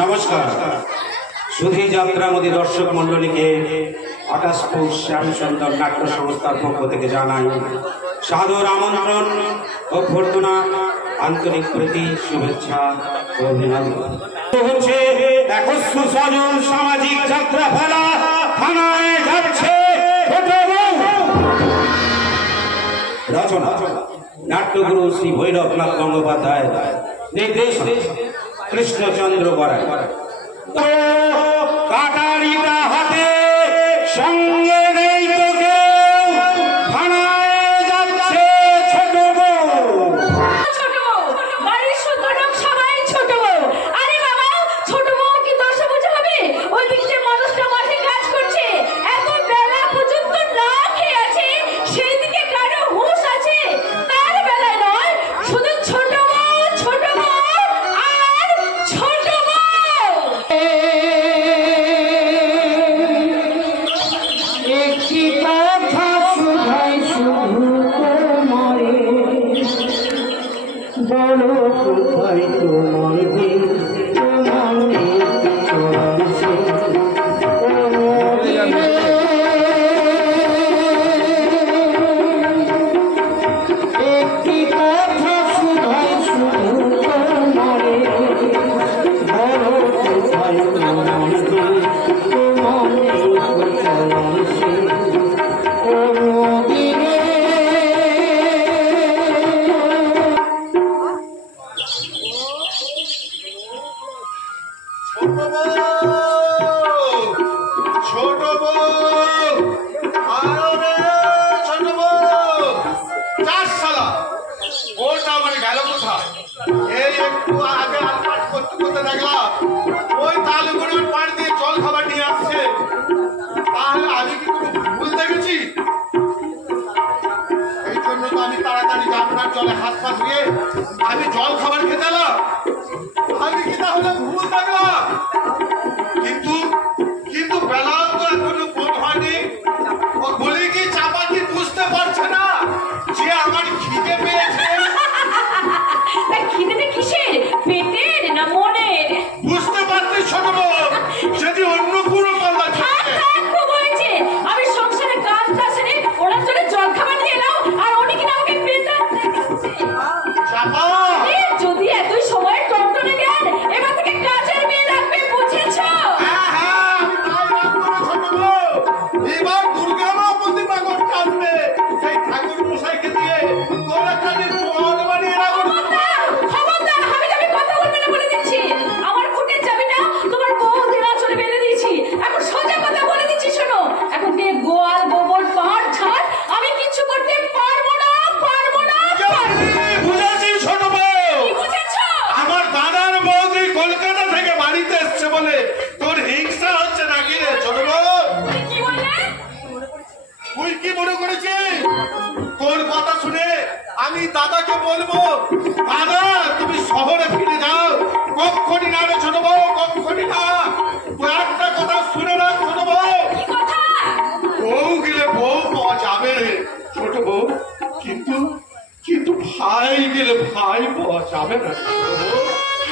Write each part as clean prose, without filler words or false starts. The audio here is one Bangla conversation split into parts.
নমস্কার। সুধী যাত্রা মোদী দর্শক মন্ডলীকে আকাশপুর শ্যামসুন্দর নাট্য সংস্থার পক্ষ থেকে জানাই সাদর আমন্ত্রণ, অভ্যর্থনা, আন্তরিক প্রীতি, শুভেচ্ছা ও অভিনন্দন। হচ্ছে একস্ব সজল সামাজিক যাত্রা ফেলা থানায় যাচ্ছে। রচনা নাট্যগুরু শ্রী ভৈরবনাথ গঙ্গোপাধ্যায়, নির্দেশ কৃষ্ণচন্দ্র বরাই। কাটারিটা হাতে সঙ্গে নেই তো কেউ, থানায় যাচ্ছে ছোট বউ। ছোট বউ বাড়ির সুতরাং সবাই ছোট বউ। আরে বাবা, ছোট বউ কি 10 বছর হবে? ওই দিকে মানুষটা মাঠে কাজ করছে, এত বেলা পর্যন্ত না খেয়ে আছে, সেই দিকে কারো হুঁশ আছে? তার বেলায় নয়, শুধু ছোট বউ, ছোট বউ আর ছোট বউ। একটি কথা শুধাই শুধু তোমারে, বলো কোথায় তোমার দিন, তোমার চলছে একটি কথা শুধাই শুধু তোমারে, বলো কোথায় তোমার দিন, তোমার চলছে ছোট বউ, আরে ছোট বউ, চার শালা ওটা আমার গেল কোথায়? এই একটু আগে আলপাট করতে করতে দেখলাম ওই তালুগুলোর পাড় দিয়ে জল খাবার নিয়ে আসছে। তাহলে আমি কি কোনো ভুল দেখেছি? এই জন্য তো আমি তাড়াতাড়ি গামলার জলে হাত পা ধুয়ে আমি জল খাবার খেতে এলাম। আমি কি তাহলে ভুল দেখলাম? কিন্তু কিন্তু বেলাও তো এখনো ফোন হয়নি। ও বলে কি চাপা কি বুঝতে পারছে না যে আমার খিদে পেয়েছে? খিদেটা কিসের? পেটের না মনের? বুঝতে পারছি ছোট বউ, যদি অন্য কোনো পাল্লা থাকে। বলেছে আমি সংসারে কাজটা সেরে ওনার জন্য জল খাবার দিয়ে এলাম, আর উনি কিনা আমাকে পেটা দেখাচ্ছে। চাপা যদি এতই সময় টনটনে জ্ঞান, এবার থেকে কাজের মেয়ে রাখবে, বুঝেছো? হ্যাঁ হ্যাঁ, আমি তাই রাখবো না ছোট বউ। এবার দুর্গা মা প্রতিমা করতে আসবে, সেই ঠাকুর মশাইকে দিয়ে তোরা খালি পদ বানিয়ে রাখবো। খবরদার, আমি কথা বলবে না বলে দিচ্ছি। আমার খুঁটে যাবি না, তোমার বউদের আঁচলে বেঁধে দিয়েছি। এখন সোজা কথা বলে দিচ্ছি, শোনো। এখন দিয়ে গোয়াল গোবর পাড় ছাড় আমি কিছু করতে পারবো না, পারবো না। বুঝেছি ছোট বউ, কি বুঝেছো? আমার দাদার বৌদি কলকাতা থেকে বাড়িতে এসছে বলে তোর হিংসা হচ্ছে নাকি রে ছোট বউ? কি বললে? তুই কি মনে করেছিস তোর কথা শুনে আমি দাদাকে বলবো দাদা তুমি শহরে ফিরে যাও? কখনই না রে ছোট বউ, কখনই না। তুই একটা কথা শুনে রাখ ছোট বউ, কি কথা? বউ গেলে বউ পাওয়া যাবে রে ছোট বউ, কিন্তু কিন্তু ভাই গেলে ভাই পাওয়া যাবে না ছোট বউ।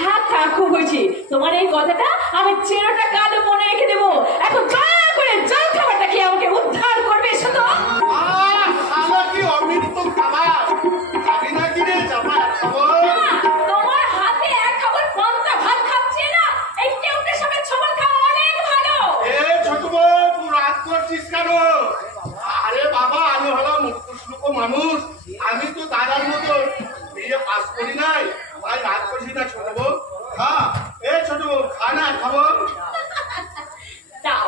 হ্যাঁ কাকু, বলছি তোমার এই কথাটা আমি চেরোটা কালো মনে রেখে দেবো। এখন দয়া করে জল খাবারটা খেয়ে আমাকে উদ্ধার করবে, শুধু। শালা কি অমৃত খাবার খাবি না কি রে জামাই? খাবো তোমার হাতে এক খাবার পান্তা ভাত খাচ্ছে না, এই কেউটের সামনে ছবল খাওয়া অনেক ভালো। এ ছোট বউ, তুই রাগ করছিস কেন? আরে বাবা, আমি হলাম মুখোশ মানুষ, আমি তো দাদার মতো বিয়ে পাস করি নাই, তাই রাগ করছি না ছোট বউ। খা, এ ছোট বউ, খা না, খাবো। দাও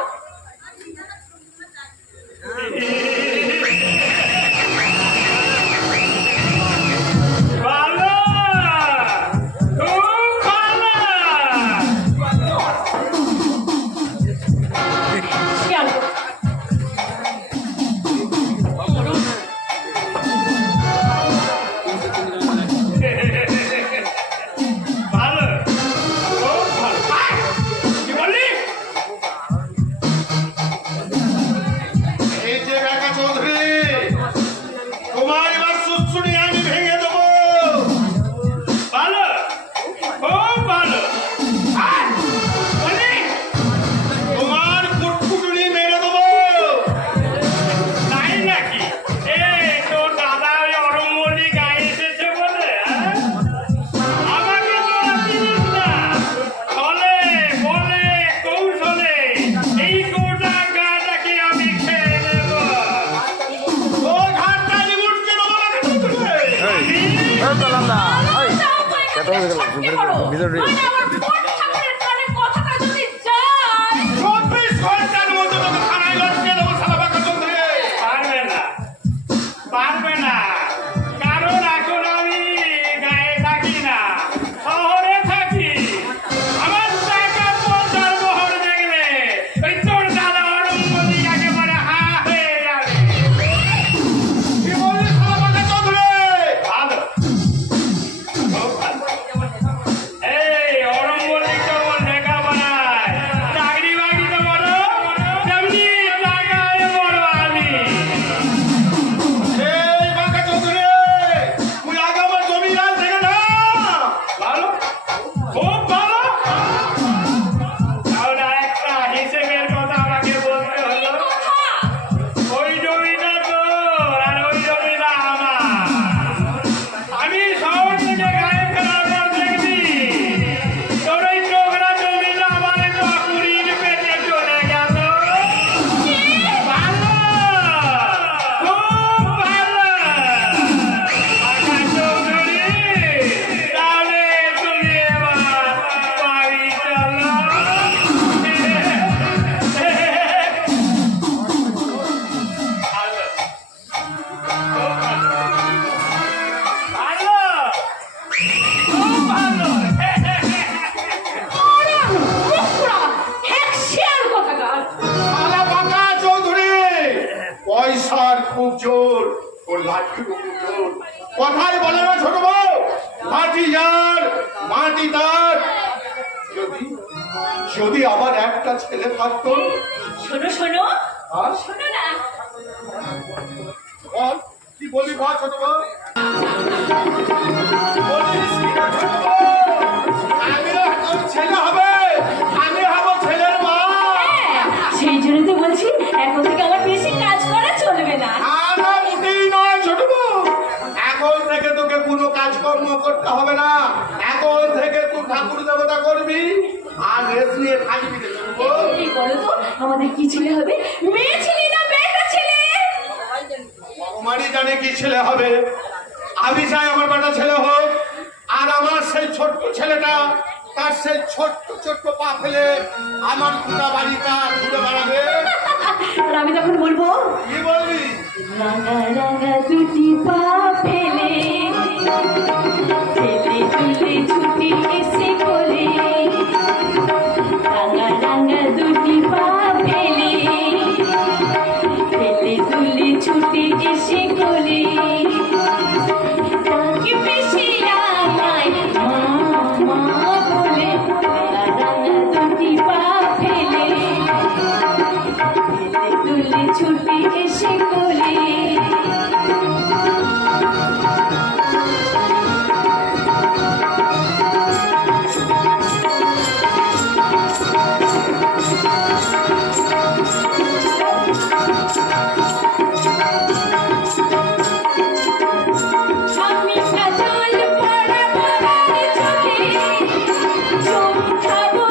মানে আমার বড় ঠাকুরের কানে কথাটা যদি যায় 24 ঘন্টার মধ্যে তোকে থানায় লটকে দেবো শালা বাঁকা চৌধুরী। পারবে না কারণ এখন আমি গায়ে থাকি না, শহরে থাকি। আমার টাকা পয়সার বহর দেখলে ওই তোর দাদা অরঙ্গলি একেবারে হা হয়ে যাবে। কি বললি শালা বাঁকা চৌধুরী? ভালো, খুব ভালো। এই অরঙ্গলি কেমন দেখা বানায়, চাকরি বাকরি তো বড়, তেমনি টাকায় বড় আমি। এই বাঁকা চৌধুরী, তুই আগে আমার জমি রাজ থেকে না। ভালো, খুব ভালো। তাহলে একটা হিসেবের কথা আমাকে বলতে হলো। ওই জমিটা তোর আর ওই জমিটা আমার। আমি শহর থেকে গায়ে ফেরার পর দেখবি তোর ওই চোখরা জমিটা আমার চাকুরির পেটে চলে গেল। ভালো, খুব ভালো। আচ্ছা চৌধুরী, তাহলে তুমি এবার বাড়ি চলো। ভালো, খুব ভালো, ভালো, খুব ভালো। আরে মুখরা হ্যাকশিয়াল কথাকার শালা বাঁকা চৌধুরী, পয়সার খুব জোর, ওর লাঠির খুব জোর। কথাই বলে না ছোট বউ, মাটি যার মাটি তার। যদি যদি আমার একটা ছেলে থাকতো। শোনো শোনো আর শোনো না বল, কি বলি বল ছোট বউ? বলিস কি না ছোট বউ? আমিও তোর ছেলে হবে, আমি হব ছেলের মা। হ্যাঁ, সেই জন্য তো বলছি এখন থেকে আমার বেশি কাজ করা চলবে না। না, মোটেই নয় ছোট বউ। এখন থেকে তোকে কোনো কাজকর্ম করতে হবে না। এখন থেকে তুই ঠাকুর দেবতা করবি আর রেস্ট নিয়ে থাকবি রে ছোট বউ। এই বলো তো আমাদের কি ছেলে হবে, মেয়ে ছেলে না মেয়েটা ছেলে? ভগবানই জানে কি ছেলে হবে। আমি চাই আমার বেটা ছেলে হোক, আর আমার সেই ছোট্ট ছেলেটা তার সেই ছোট্ট ছোট্ট পা ফেলে আমার গোটা বাড়িটা ঘুরে বেড়াবে। আর আমি তখন বলবো কি বলবি? রাঙা রাঙা দুটি পা ফেলে ফেলে তুলে ছুটে এসে কোলে, রাঙা রাঙা দুটি পা ফেলে ফেলে তুলে ছুটে এসে কোলে, তাকে বেশি আমায় মা মা বলে, রাঙা রাঙা দুটি পা ফেলে ফেলে তুলে ছুটে এসে কোলে। আমি কাজল পরাবো তার চোখে, চুম খাবো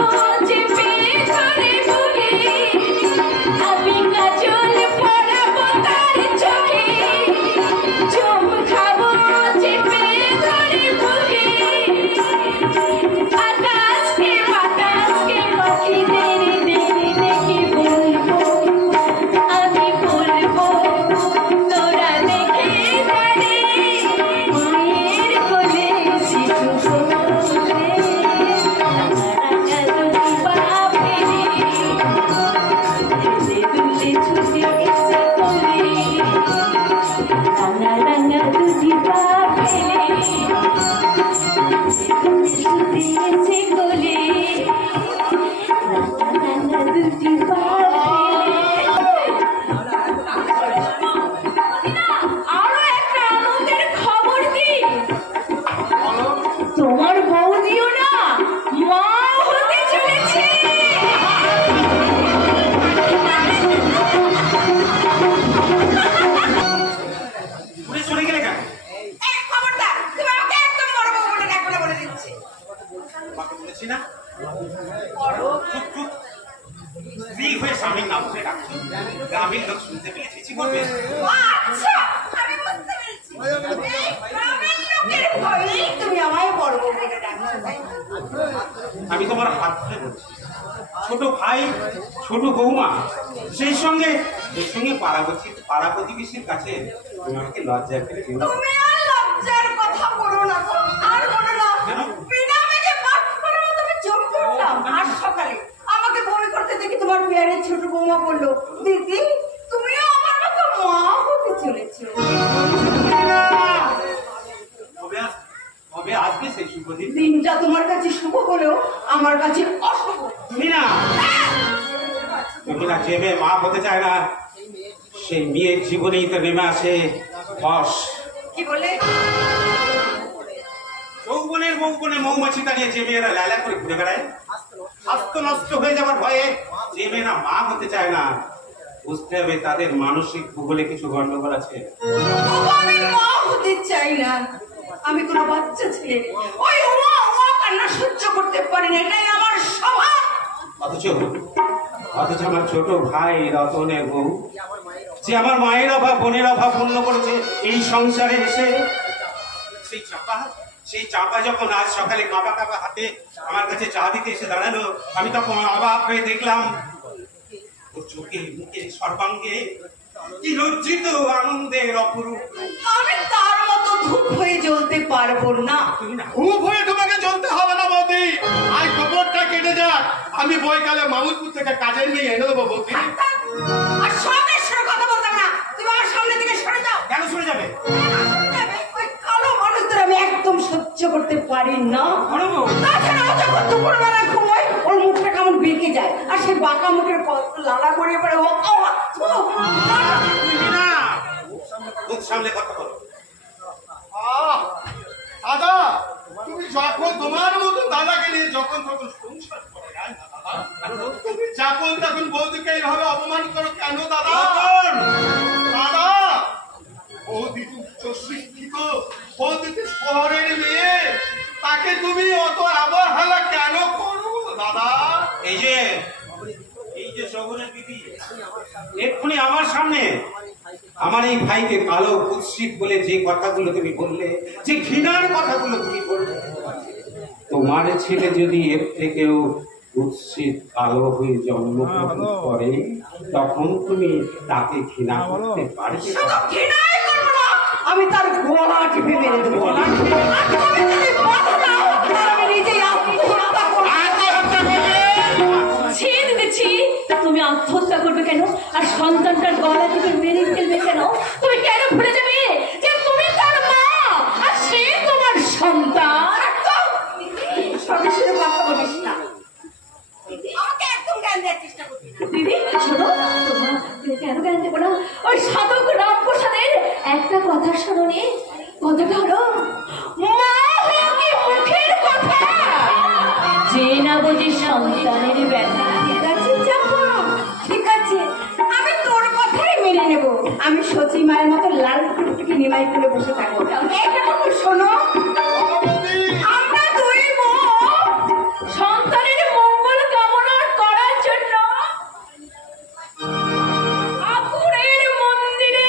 চেপে ধরে বুকে। আমি কাজল পরাবো তার চোখে, চুম খাবো চেপে ধরে বুকে। আকাশকে বাতাসকে পাখিদের দেখে দেখে বলবো, আমি বলবো তোরা দেখে তারে মায়ের কোলে শিশু কোলে, রাঙা দুটি পা ফেলে ফেলে দুলে ছুটে এসে কোলে, রাঙা রাঙা দুটি পা ফেলে ছুটে এসে কোলে, রাঙা রাঙা দুটি পা আরো একটা আনন্দের খবর কি, তোমার বৌদিও না মা হতে চলেছে। পুলিশ চলে গেলে কেন? এই খবরদার, তুমি আমাকে একদম বড় বউ বলে ডাকবে না বলে দিচ্ছি। তোমাকে বলেছি না, চুপ চুপ। স্ত্রী হয়ে স্বামীর নাম ধরে ডাকছো, গ্রামের লোক শুনতে পেলে চিঠি করবে। ও আচ্ছা, আমি বুঝতে পেরেছি। এই গ্রামের লোকের ভয়েই তুমি আমায় বড় বউ বলে ডাকছো। আমি তোমার হাত ধরে বলছি, ছোট ভাই, ছোট বৌমা, সেই সঙ্গে পাড়া প্রতিবেশীর কাছে তুমি আমাকে লজ্জা করে দিও না। তুমি আর লজ্জার কথা বলো না গো, আর বলো না। কেন? বিনা মেঘে পাঠ করার মতো আমি জমতে উঠলাম। আর সকালে আমাকে বমি করতে দেখি তোমার বিয়ারের ছোট বৌমা বললো, দিদি তুমিও আমার মতো মা হতে চলেছো। কবে আসবে সেই শুভ দিন? দিনটা তোমার কাছে শুভ হলেও আমার কাছে অশুভ। তুমি না যে মেয়ে মা হতে চায় না, সেই মেয়ের জীবনেই তো নেমে আসে ধস। কি বলে? যৌবনের মৌবনে মৌমাছি দাঁড়িয়ে যে মেয়েরা লালা করে ঘুরে বেড়ায়, স্বাস্থ্য নষ্ট হয়ে যাবার ভয়ে যে মেয়েরা মা হতে চায় না, বুঝতে হবে তাদের মানসিক ভূগোলে কিছু গন্ডগোল আছে। আমি মা হতে চাই না, আমি কোনো বাচ্চা ছেলে ওই ওমা ওমা কান্না সহ্য করতে পারি না, এটাই আমার স্বভাব। অথচ আমার ছোট ভাই রতনের বউ, যে আমার মায়ের অভাব বোনের অভাব পূর্ণ করেছে এই সংসারে এসে, সেই চাপা যখন আজ সকালে কাঁপা কাঁপা হাতে আমার কাছে চা দিতে এসে দাঁড়ালো, আমি তখন অবাক হয়ে দেখলাম ওর চোখে মুখে সর্বাঙ্গে কি লজ্জিত আনন্দের অপরূপ। আমি তার মতো ধূপ হয়ে জ্বলতে পারবো না। খুব হয়ে তোমাকে জ্বলতে হবে না বৌদি, আজ গোবরটা কেটে যাক, আমি বইকালে মামুদপুর থেকে কাজের মেয়ে এনে দেবো বৌদি। আর সবের সঙ্গে কথা বলতাম না, তুমি আমার সামনে থেকে সরে যাও। কেন সরে যাবে? ওই কালো মানুষদের আমি একদম সহ্য করতে পারি না। তাছাড়া ও যখন দুপুরবেলা ঘুমোয় ওর মুখটা কেমন বেঁকে যায়, আর সেই বাঁকা মুখের লালা গড়িয়ে পড়ে ও না, মুখ সামলে কথা বলো। দাদা তুমি যখন তোমার মতো দাদাকে নিয়ে যখন তখন সংসার করো না দাদা, তুমি যখন তখন বৌদিকে এইভাবে অপমান করো কেন দাদা? দাদা বৌদি উচ্চ শিক্ষিত, বৌদিকে শহরের মেয়ে, তাকে তুমি অত অবহেলা কেন করো দাদা? এই যে শগুনের দিদি এক্ষুনি আমার সামনে আমার এই ভাইকে কালো কুৎসিত বলে যে কথাগুলো তুমি বললে, যে ঘৃণার কথাগুলো তুমি বললে, তোমার ছেলে যদি এর থেকেও কুৎসিত কালো হয়ে জন্মগ্রহণ করে, তখন তুমি তাকে ঘৃণা করতে পারবে? শুধু ঘৃণাই করবো না, আমি তার গলা টিপে মেরে দেবো। গলা টিপে? আর তুমি যদি বাধা দাও, তাহলে আমি নিজেই আত্মহত্যা করবো। ছি দিদি ছি, তুমি আত্মহত্যা করবে কেন? আর সন্তানটার গলা থেকে মেরে ফেলবে কেন? তুমি কেন ভুলে যাবে যে তুমি তার মা আর সে তোমার সন্তান? সরাসরি কথা বলিস না, আমাকে একদম জ্ঞান দেওয়ার চেষ্টা করবি না। দিদি শোনো, তুমি কেন জ্ঞান দেবো না? ওই সাধক রামপ্রসাদের একটা কথা শোনো নি, কথাটা হলো মা কি মুখের কথা, যে না বোঝে সন্তানের ব্যথা। ঠিক আছে যাবো, ঠিক আছে, আমি তোর কথাই মেনে নেব। আমি সচি মায়ের মতো লাল টুকটুকি নিমাই করে বসে থাকবো। এটা শোনো, আমরা দুই বোন সন্তানের মঙ্গল কামনা করার জন্য ঠাকুরের মন্দিরে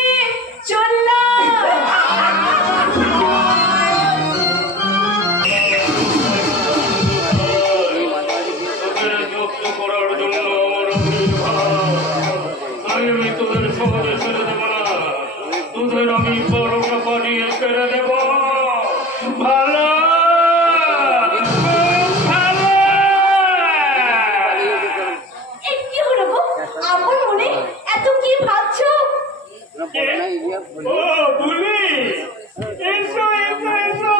চললাম। করার জন্য আমি তোদের সহজে ছেড়ে দেবো না, তোদের আমি বড় পাঠিয়ে ছেড়ে দেব। ভালো কি হলো গো? আপন মনে এত কি ভাবছো? ও বুঝলি, এসো এসো এসো,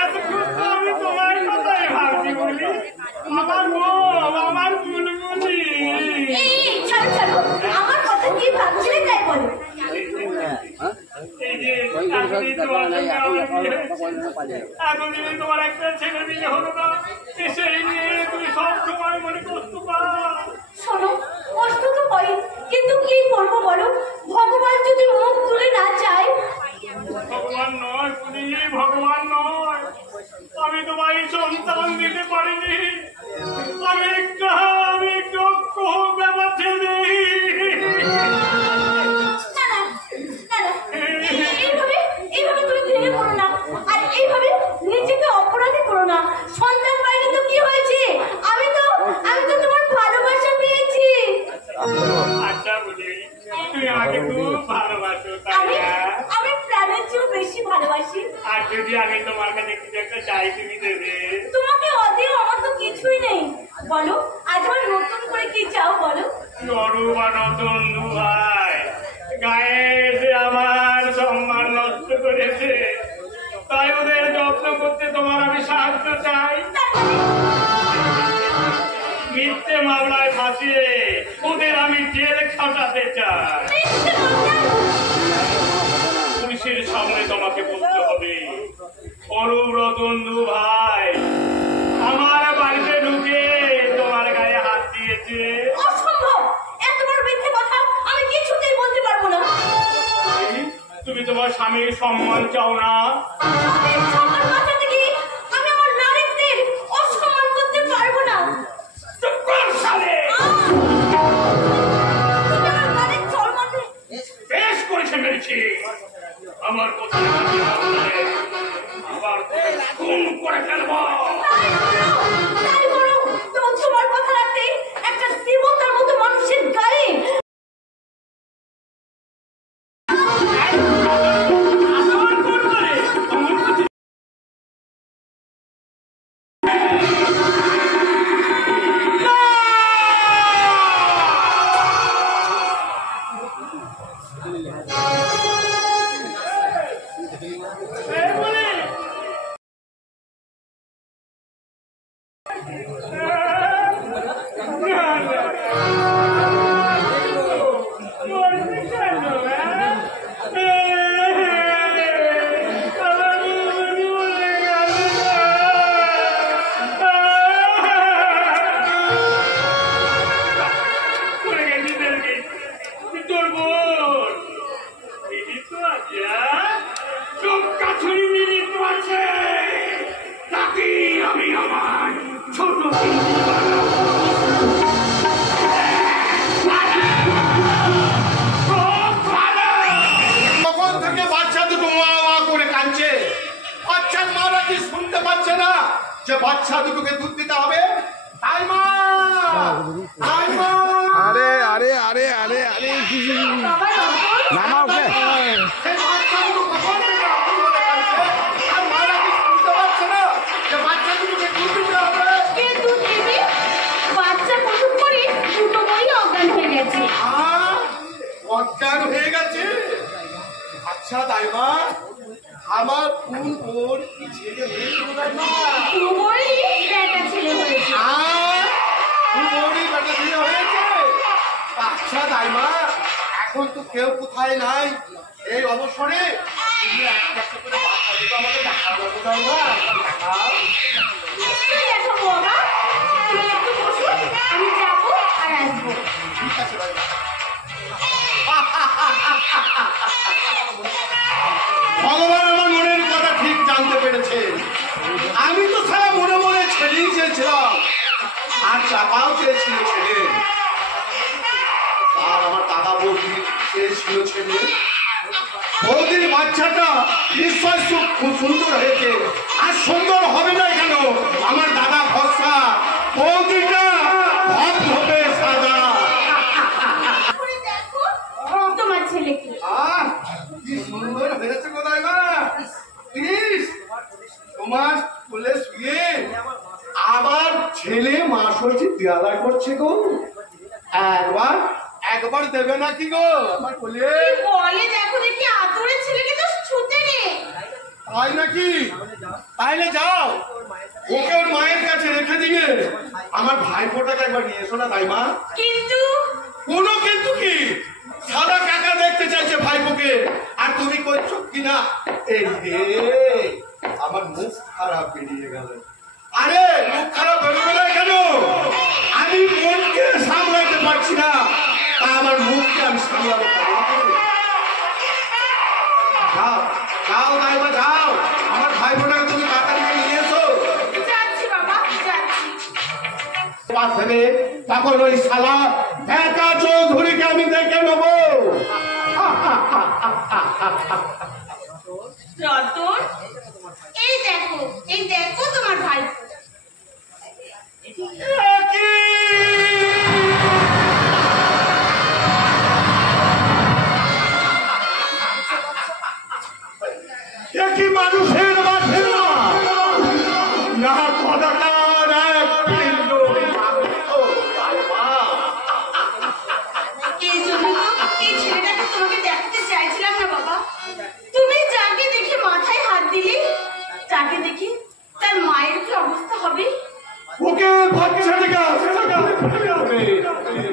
এতক্ষণ তো আমি তোমার কথাই ভাবছি বলি, আমার বুলবুলি। এই ছাড়ো ছাড়ো, আমার কথা কি ভাবছিলে তাই বলো। এই যে এতদিন তোমার একটা ছেলে দিলে হলো না, সেই নিয়ে তুমি সব সময় মনে কষ্ট পাও। শোনো, কষ্ট তো হয়, কিন্তু কি করবো বলো? ভগবান যদি মুখ তুলে না চায়। ভগবান নয় তুমি, ভগবান নয়, আমি তোমায় সন্তান দিতে পারিনি, আমি একটু ব্যাপার ছেলে। এইভাবে তুমি ভেঙে পড়ো না, আর এইভাবে নিজেকে অপরাধী করো না। আমাকে খুব ভালোবাসো তাই আমি না? আমি প্রাণের চেয়েও বেশি ভালোবাসি। আর যদি আমি তোমার কাছে কিছু একটা চাই তুমি দেবে? তোমাকে অদেও আমার তো কিছুই নেই। বলো আজ আমার নতুন করে কি চাও বলো। গরু বা নতুন ভাই গায়ে এসে আমার সম্মান নষ্ট করেছে, তাই ওদের যত্ন করতে তোমার আমি সাহায্য চাই। মিথ্যে মামলায় ফাঁসিয়ে ওদের আমি জেল খাটাতে চাই। পুলিশের সামনে তোমাকে বলতে হবে অরূপ রতনু ভাই আমার বাড়িতে ঢুকে তোমার গায়ে হাত দিয়েছে। অসম্ভব, এত বড় মিথ্যে কথা আমি কিছুতেই বলতে পারবো না। তুমি তোমার স্বামীর সম্মান চাও না? স্বামীর সম্মান বাঁচাতে গিয়ে আমি আমার নারীত্বের অসম্মান করতে পারবো না। চুপ কর শালে! তুমি আমার গালে চড় মারবে। বেশ করেছে মেরেছি। আমার কথা আবার খুন করে ফেলবো। তাই বলো, তো তোমার কথা রাখতে একটা দেবতার মতো মানুষের গায়ে আদর করবে আমার কাছে। আমি আমার ছোট তখন থেকে বাচ্চা দুটো মা মা করে কাঁদছে। বাচ্চার মারা কি শুনতে পাচ্ছে না যে বাচ্চা দুটোকে দুধ দিতে হবে? তাই মা, তাই মা। আরে আরে আরে আরে আরে নামা ওকে সেই বাচ্চা দুটো কখন থেকে আকুল করে কাঁদছে, আর মারা কি শুনতে পাচ্ছে না যে বাচ্চা দুটোকে দুধ দিতে হবে? কে দুধ দেবে? বাচ্চা প্রসব করে দুটো বই অজ্ঞান হয়ে গেছে। অজ্ঞান হয়ে গেছে? আচ্ছা দাইমা, আমার কোন বোন কি ছেলে হয়েছে দাইমা? তোমারই বেটা ছেলে হয়েছে। বোনই বেটা ছেলে হয়েছে? আচ্ছা দাইমা, এখন তো কেউ কোথায় নাই, এই অবসরে তুমি একটা একটা করে বাচ্চা দুটো আমাকে দেখাবো তো দাইমা, দেখাও। নিশ্চয়ই দেখাবো বাবা। তুমি একটু বসো, আমি যাবো আর আসবো। ঠিক আছে দাইমা। ভগবান আমার মনের কথা ঠিক জানতে পেরেছে। আমি তো সারা মনে মনে ছেলেই চেয়েছিলাম, আর চাপাও চেয়েছিল ছেলে, আর আমার দাদা বৌদি চেয়েছিল ছেলে। বৌদির বাচ্চাটা নিশ্চয় খুব সুন্দর হয়েছে, আর সুন্দর হবে না কেন? আমার দাদা ভরসা, বৌদিটা ভাব হবে সাদা। করে দেখো তোমার ছেলেকে। কি সুন্দর হয়েছে কোথায় মা? প্লিজ তোমার কোলে শুয়ে আবার ছেলে মা ষষ্ঠী দেয়ালায় করছে গো। একবার একবার দেবে নাকি গো আমার কোলে? বলে দেখো দেখি আদরে ছেলেকে তো ছুতে নেই। তাই নাকি? তাইলে যাও, ওকে ওর মায়ের কাছে রেখে দিয়ে আমার ভাইপোটাকে একবার নিয়ে এসো না দাইমা। কিন্তু কোনো কিন্তু কি, সাদা কাকা দেখতে চাইছে ভাইপোকে, আর তুমি করছো কিনা? এই রে, আমার মুখ খারাপ বেরিয়ে গেল। আরে মুখ খারাপ বেরোবে না কেন? আমি মনকে সামলাতে পারছি না, তা আমার মুখকে আমি সামলাতে পারবো না। যাও যাও দাইমা যাও, আমার ভাইপোটাকে তুমি তাড়াতাড়ি নিয়ে এসো। যাচ্ছি বাবা, যাচ্ছি। পাশ ভেবে তখন ওই শালা একা চৌধুরীকে আমি দেখে নেবো। রতন, এই দেখো তোমার ভাই।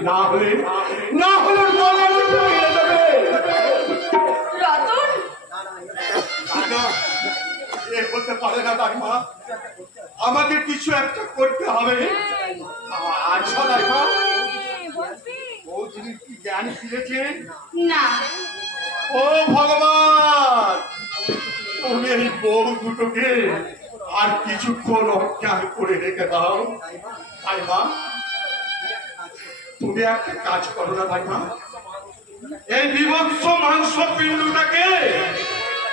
না হলে ওর গলা টিপে মেরে দেবে। রতন, না, এ হতে পারে না দাইমা, আমাকে কিছু একটা করতে হবে। আচ্ছা দাইমা, ও যিনি কি জ্ঞান ফিরেছে? না, ও ভগবান, তুমি এই বউ দুটোকে আর কিছুক্ষণ অজ্ঞান করে রেখে দাও। দাইমা, তুমি একটা কাজ করো না দাইমা, এই বিভৎস মাংস পিণ্ডটাকে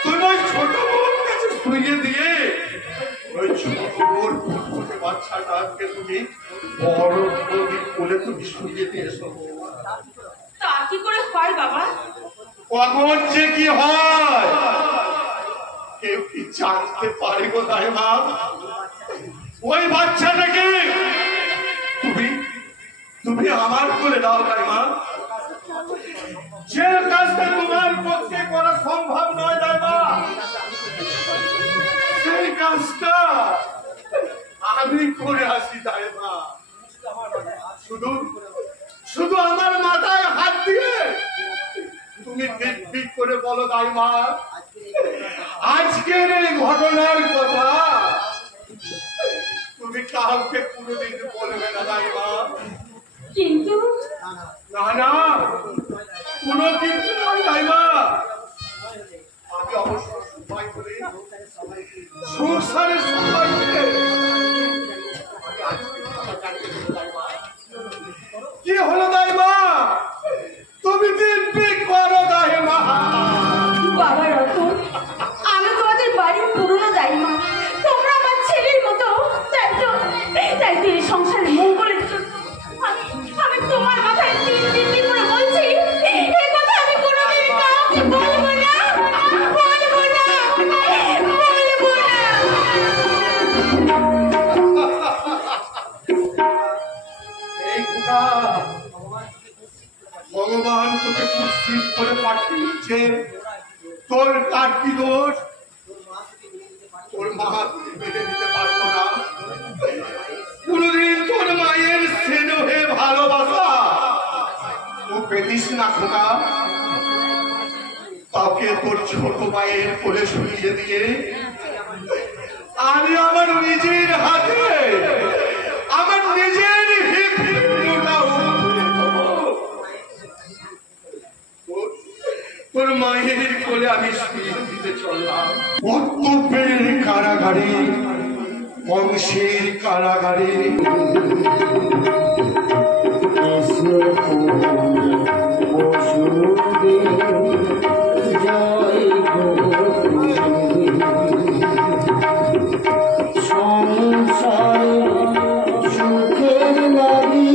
তুমি ওই ছোট বউর কাছে শুইয়ে দিয়ে ওই ছোট বউর ফুটফুটে বাচ্চাটাকে তুমি বড় বৌদির কোলে তুমি শুইয়ে দিয়ে এসো। তা কি করে হয় বাবা? কখন যে কি হয় কেউ কি জানতে পারে গো দাইমা? ওই বাচ্চাটাকে তুমি তুমি আমার কোলে দাও দাইমা। যে কাজটা তোমার পক্ষে করা সম্ভব নয় দাইমা, সেই কাজটা আমি করে আসি দাইমা। শুধু শুধু আমার মাথায় হাত দিয়ে তুমি ঠিক করে বলো দাইমা, আজকের এই ঘটনার কথা তুমি কাউকে কোনোদিন বলবে না দাইমা। কিন্তু না না, কোনো কিন্তু নয় দাইমা। আমি অবশ্য সময় করে সংসারের সময় করে আমি আজকে কথা জানতে চাই দাইমা। কি হলো দাইমা? তুমি দিব্যি করো দাইমা। বাবা রতন, আমি তোমাদের বাড়ির পুরনো দাইমা, তোমরা আমার ছেলের মতো। তাই তো এই সংসারের মঙ্গলের জন্য আমি তোমার মাথায় তিন দিন করে বলছি, এই কথা আমি কোনোদিন কাউকে বলবো না, বলবো না, বলবো না। এই খোকা, ভগবান তোকে কুৎসিত করে পাঠিয়েছে, তোর তার কি দোষ? তোর মা তুই মেনে নিতে পারতো না। কোনদিন তোর মায়ের স্নেহে ভালোবাসা ও পেতিস না খোকা। তাকে তোর ছোট মায়ের কোলে শুইয়ে দিয়ে আমি আমার নিজের হাতে আমার নিজের তোর মায়ের কোলে আমি শুয়ে দিতে চললাম। কর্তব্যের কারাগারে, বংশের কারাগারে সুখের লাগি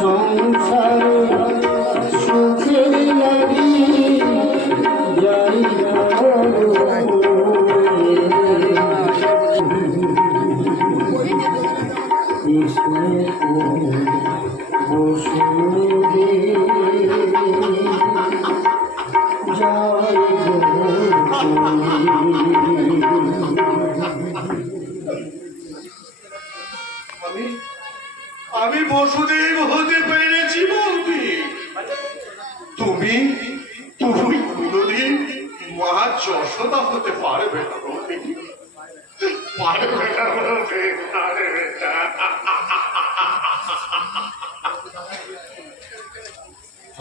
সংসার সুখের লাগি যাই আমি বসুদেব হতে পেরেছি বৌদি। তুমি তুমি কোনদিন মা যশোদা হতে পারবে না বৌদি, পারবে না বৌদি, পারবে না।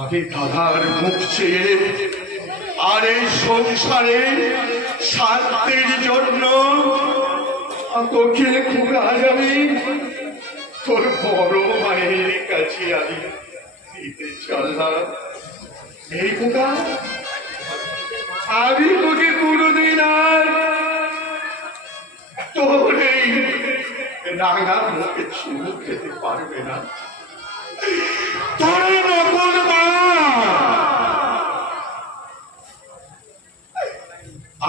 আমি দাদার মুখ চেয়ে আর এই সংসারে শান্তির জন্য তোকে খুঁড়া যাবি তোর বড় মায়ের কাছে আমি দিতে চললাম। এই কথা আমি তোকে কোনদিন আর তোর এই রাঙা মুখে চুমু খেতে পারবে না। তোর নকল মা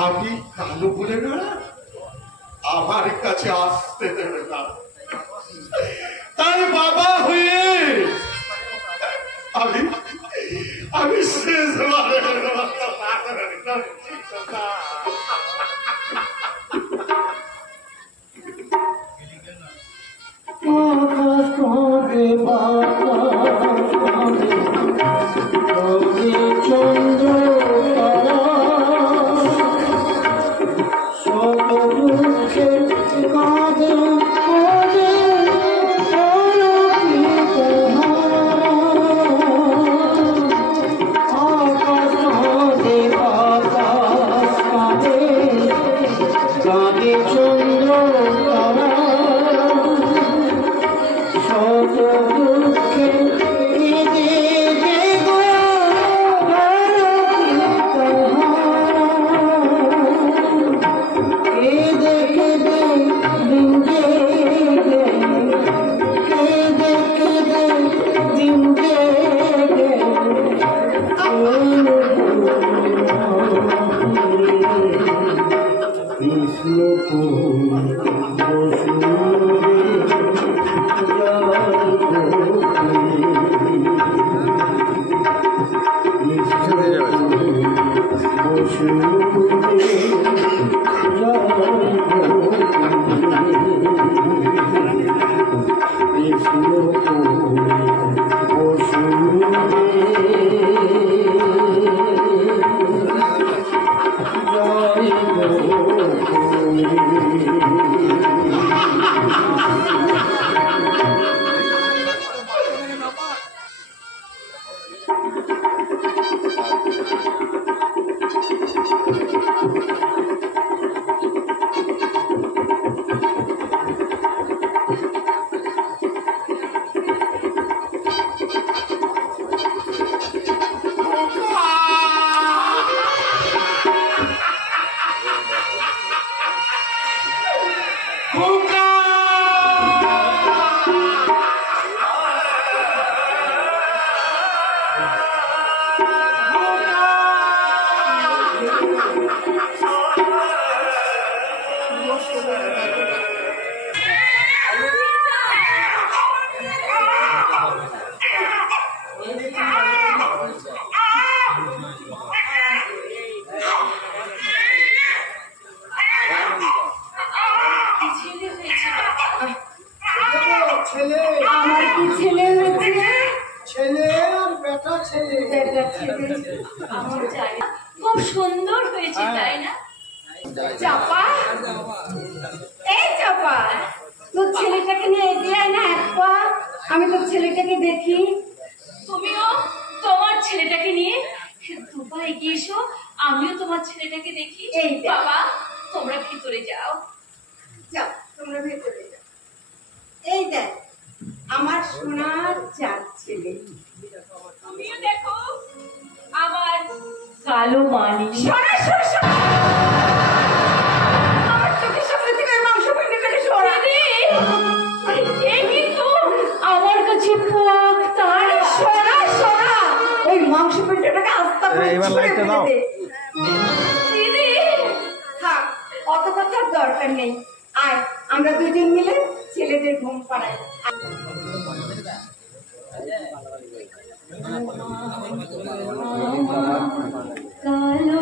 আমি কালো বলে না আমার কাছে আসতে দেবে না। তার বাবা হয়ে আমি শেষবারের মতো চাঁদে বাতাসে রবি চন্দ্র তারা শত দুঃখে কাঁদে কাঁদে আকাশ কাঁদে বাতাস কাঁদে কাঁদে চন্দ্র তারা শত দুঃখে কেঁদে যে গো ভারতী তাহারা। কেঁদে কেঁদে দিন জেগে, কেঁদে কেঁদে দিন জেগে, কৃষ্ণ আমার কি ছেলে হয়েছে? ছেলে আর বেটা ছেলে বেটা ছেলে। আমার জানি খুব সুন্দর হয়েছে তাই না? চাপা, এই চাপা, তোর ছেলেটাকে নিয়ে এগিয়ে আয় না এক পা, আমি তোর ছেলেটাকে দেখি। তুমিও তোমার ছেলেটাকে নিয়ে দুবাই এগিয়ে এসো, আমিও তোমার ছেলেটাকে দেখি। এই দেখ। বাবা তোমরা ভিতরে যাও। যাও তোমরা ভেতরে যাও। এই দেখ আমার সোনার চার ছেলে। তুমিও দেখো আমার কালো মানি। সরা সরা সরা, আমার চোখের সামনে থেকে মাংস পেটে গেলে সরা। এই কিন্তু আমার কাছে পোয়াক তার। সরা সরা, ওই মাংস পেটেটাকে আস্তা করে এবার ছুঁড়ে লাইটটা ফেলে দাও। দে। দিদি থাক, অত কথার দরকার নেই। আয় আমরা দুজন মিলে ছেলেদের ঘুম পাড়াই। কালো